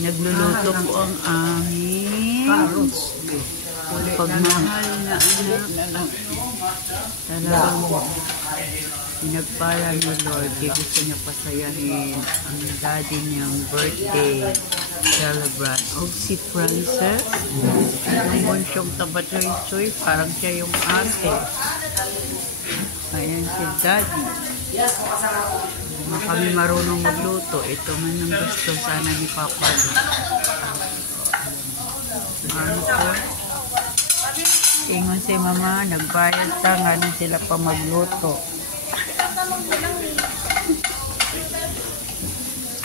Nagluluto po ang aming pagmamahal na anak. Talagang pinagpala ni Lord. Gusto niya pasayahin ang daddy niyang birthday celebrant. O si Princess, yung bunsyong tabatsoy-choy, parang siya yung ate. Ayan si daddy. Kami marunong magluto. Ito man ang gusto sana ni Papa. Ano po? Ingon si Mama, nagbayad ta, nga din sila pa magluto.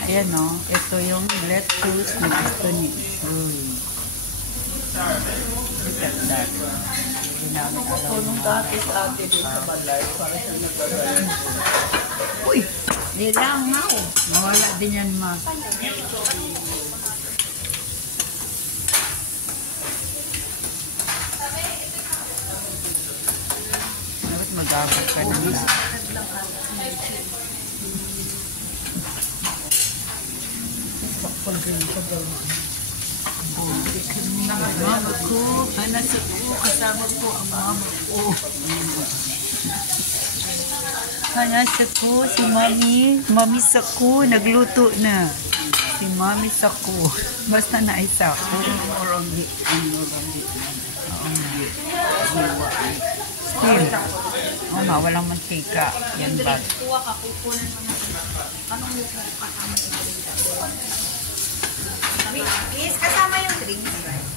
Ayan o, ito yung lettuce na gusto ni Uy. Look at that. Nung dati sa ate din sa balay, para siya nagbabalay. Uy! Nilangaw! Nawala din yan, Ma. Dapat mag-abot ka naman. Mama ko, nasa ko, kasama ko ang mama ko. Nasa ko, si Mami Saku, nagluto na. Si Mami Saku, basta na isa ko. Still, walang mantika. Yan ba? Is kasama yung drinks.